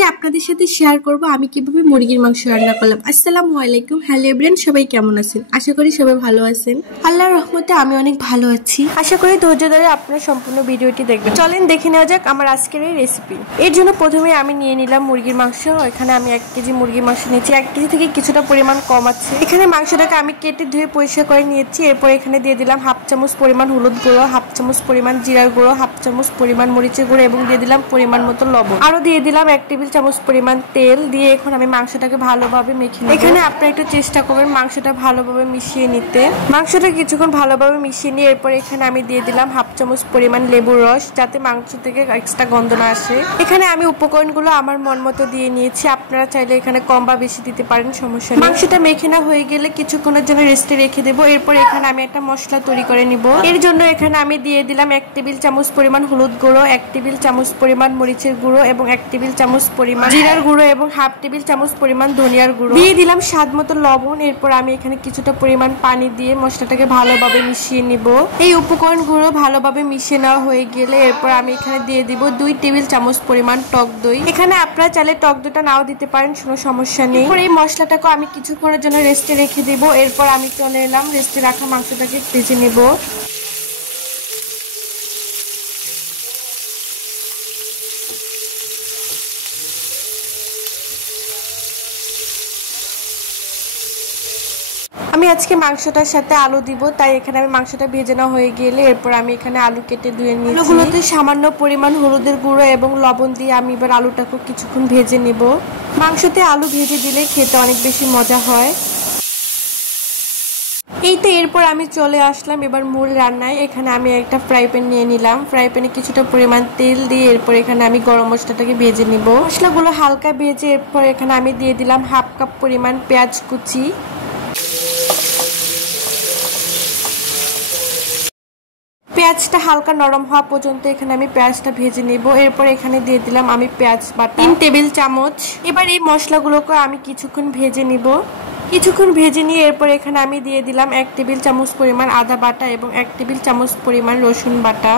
আজকে আপনাদের সাথে শেয়ার করব আমি কিভাবে মুরগির মাংস রান্না করলাম। আসসালামু আলাইকুম, হ্যালো এভরিওয়ান, সবাই কেমন আছেন? আশা করি সবাই ভালো আছেন। আল্লাহর রহমতে আমি অনেক ভালো আছি। আশা করি ধৈর্য ধরে আপনারা সম্পূর্ণ ভিডিওটি দেখবেন। চলেন দেখে নেওয়া যাক আমার আজকের এই রেসিপি। এর জন্য প্রথমে আমি নিয়ে নিলাম মুরগির মাংস। এখানে আমি 1 কেজি মুরগির মাংস নিয়েছি। 1 কেজি থেকে কিছুটা পরিমাণ কম আছে। এখানে মাংসটাকে আমি কেটে ধুয়ে পরিষ্কার করে নিয়েছি। এরপর এখানে দিয়ে দিলাম 1/2 চামচ পরিমাণ হলুদ গুঁড়ো, 1/2 চামচ পরিমাণ জিরার গুঁড়ো, 1/2 চামচ পরিমাণ মরিচের গুঁড়ো এবং দিয়ে দিলাম পরিমাণ মতো লবণ। আরো দিয়ে দিলাম 1 টেবিল চামচ পরিমাণ তেল। দিয়ে এখন আমি মাংসটাকে ভালোভাবে মেখে নেব। এখানে আপনারা একটু চেষ্টা করবেন মাংসটা ভালোভাবে মিশিয়ে নিতে। মাংসটা কিছুক্ষণ ভালোভাবে মিশিয়ে নিয়ে এরপর এখানে আমি দিয়ে দিলাম 1/2 চামচ পরিমাণ লেবুর রস, যাতে মাংস থেকে এক্সট্রা গন্ধ না আসে। এখানে আমি উপকরণগুলো আমার মন মতো দিয়ে নিয়েছি। আপনারা চাইলে এখানে কম বা বেশি দিতে পারেন, সমস্যা নেই। মাংসটা মেখে না হয়ে গেলে কিছুক্ষণের জন্য রেস্টে রেখে দেবো। এরপর এখানে আমি একটা মশলা তৈরি করে নিব। এর জন্য এখানে আমি দিয়ে দিলাম 1 টেবিল চামচ পরিমাণ হলুদ গুঁড়ো, 1 টেবিল চামচ পরিমাণ মরিচের গুঁড়ো এবং 1 টেবিল চামচ পরিমাণ জিরার গুঁড়ো এবং 1/2 টেবিল চামচ পরিমাণ ধনিয়ার গুঁড়ো। দিয়ে দিলাম স্বাদ মতো লবণ। এরপর আমি এখানে কিছুটা পরিমাণ পানি দিয়ে মশলাটাকে ভালোভাবে মিশিয়ে নিব। এই উপকরণগুলো ভালোভাবে মিশিয়ে নেওয়া হয়ে গেলে এরপর আমি এখানে দিয়ে দিব 2 টেবিল চামচ পরিমাণ টক দই। এখানে আপনারা চাইলে টক দইটা নাও দিতে পারেন, কোনো সমস্যা নেই। এরপর এই মশলাটাকে আমি কিছুক্ষণের জন্য রেস্টে রেখে দেব। এরপর আমি চলে এলাম রেস্টে রাখা মাংসটাকে ভেজে নেব। আমি আজকে মাংসটার সাথে আলু দিব, তাই এখানে আমি মাংসটা ভেজে নেওয়া হয়ে গেলে এরপর আমি এখানে আলু কেটে ধুয়ে নিয়েছি। আলুগুলোতে সামান্য পরিমাণ হলুদের গুঁড়ো এবং লবণ দিয়ে আমি এবার আলুটাকে কিছুক্ষণ ভেজে নেব। মাংসতে আলু ভেজে দিলে খেতে অনেক বেশি মজা হয়। এই তো এরপর আমি চলে আসলাম এবার মূল রান্নায়। এখানে আমি একটা ফ্রাই প্যান নিয়ে নিলাম। ফ্রাই প্যানে কিছুটা পরিমাণ তেল দিয়ে এরপর এখানে আমি গরম মশলাটাকে ভেজে নিব। মশলাগুলো হালকা ভেজে এরপর এখানে আমি দিয়ে দিলাম 1/2 কাপ পরিমাণ পেঁয়াজ কুচি। পেঁয়াজটা হালকা নরম হওয়া পর্যন্ত এখানে আমি পেঁয়াজটা ভেজে নেব। এরপর এখানে দিয়ে দিলাম আমি পেঁয়াজ বাটা 3 টেবিল চামচ। এবার এই মশলাগুলোকে আমি কিছুক্ষণ ভেজে নিব। কিছুক্ষণ ভেজে নিয়ে এরপর এখানে আমি দিয়ে দিলাম 1 টেবিল চামচ পরিমাণ আদা বাটা এবং 1 টেবিল চামচ পরিমাণ রসুন বাটা।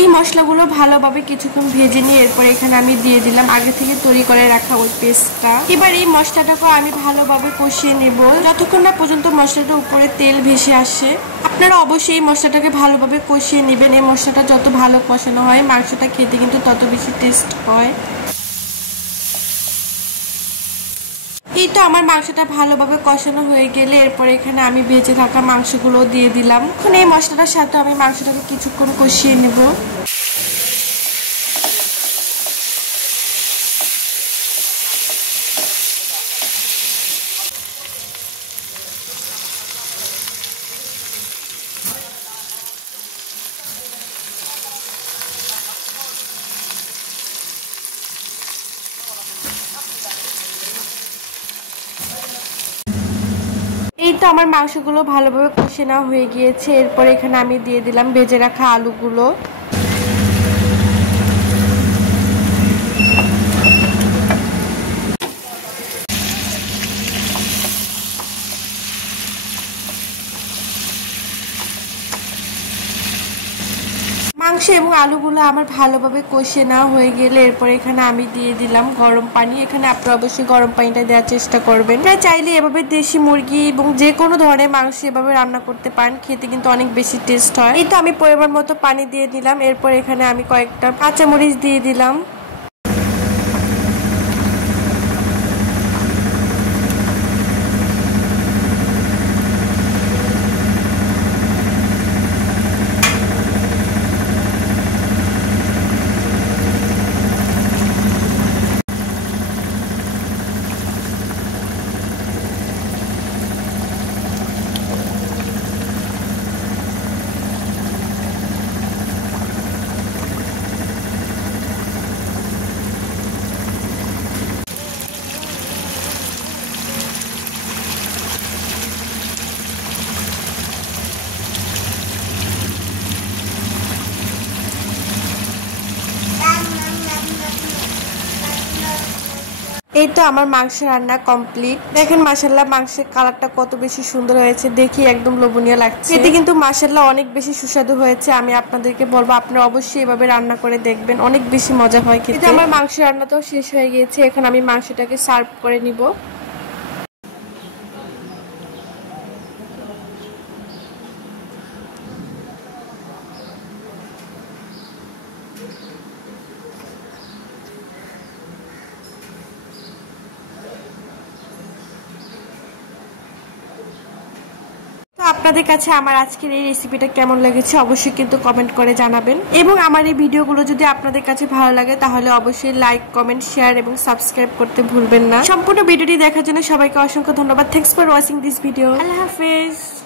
এই মশলাগুলো ভালোভাবে কিছুক্ষণ ভেজে নিয়ে এরপর এখানে আমি দিয়ে দিলাম আগে থেকে তৈরি করে রাখা ওই পেস্টটা। এবার এই মশলাটাকে আমি ভালোভাবে কষিয়ে নেব যতক্ষণ না পর্যন্ত মশলাটার উপরে তেল ভেসে আসে। আপনারা অবশ্যই এই মশলাটাকে ভালোভাবে কষিয়ে নেবেন। এই মশলাটা যত ভালো কষানো হয় মাংসটা খেতে কিন্তু তত বেশি টেস্ট হয়। এই তো আমার মাংসটা ভালোভাবে কষানো হয়ে গেলে এরপর এখানে আমি ভেজে থাকা মাংসগুলো দিয়ে দিলাম। এখন এই মশলাটার সাথে আমি মাংসটাকে কিছুক্ষণ কষিয়ে নেব। এই তো আমার মাংসগুলো ভালোভাবে কষে নেওয়া হয়ে গিয়েছে। এরপর এখানে আমি দিয়ে দিলাম ভেজে রাখা আলুগুলো। মাংস এবং আলুগুলো আমার ভালোভাবে কষে নেওয়া হয়ে গেলে এরপর এখানে আমি দিয়ে দিলাম গরম পানি। এখানে আপনারা অবশ্যই গরম পানিটা দেওয়ার চেষ্টা করবেন। আপনারা চাইলে এভাবে দেশি মুরগি এবং যে কোনো ধরনের মাংস এভাবে রান্না করতে পারেন, খেতে কিন্তু অনেক বেশি টেস্ট হয়। এই তো আমি পরিমাণ মতো পানি দিয়ে দিলাম। এরপর এখানে আমি কয়েকটা কাঁচামরিচ দিয়ে দিলাম। এই তো আমার মাংস রান্না কমপ্লিট। দেখেন মাশাআল্লাহ মাংসের কালারটা কত বেশি সুন্দর হয়েছে, দেখি একদম লোভনীয় লাগছে। এতে কিন্তু মাশাআল্লাহ অনেক বেশি সুস্বাদু হয়েছে। আমি আপনাদেরকে বলবো আপনারা অবশ্যই এভাবে রান্না করে দেখবেন, অনেক বেশি মজা হয় খেতে। আমার মাংস রান্নাটাও শেষ হয়ে গিয়েছে, এখন আমি মাংসটাকে সার্ভ করে নিব। আপনাদের কাছে আমার আজকের এই রেসিপিটা কেমন লেগেছে অবশ্যই কিন্তু কমেন্ট করে জানাবেন, এবং আমার এই ভিডিওগুলো যদি আপনাদের কাছে ভালো লাগে তাহলে অবশ্যই লাইক, কমেন্ট, শেয়ার এবং সাবস্ক্রাইব করতে ভুলবেন না। সম্পূর্ণ ভিডিওটি দেখার জন্য সবাইকে অসংখ্য ধন্যবাদ। Thanks for watching this video. আল্লাহ হাফেজ।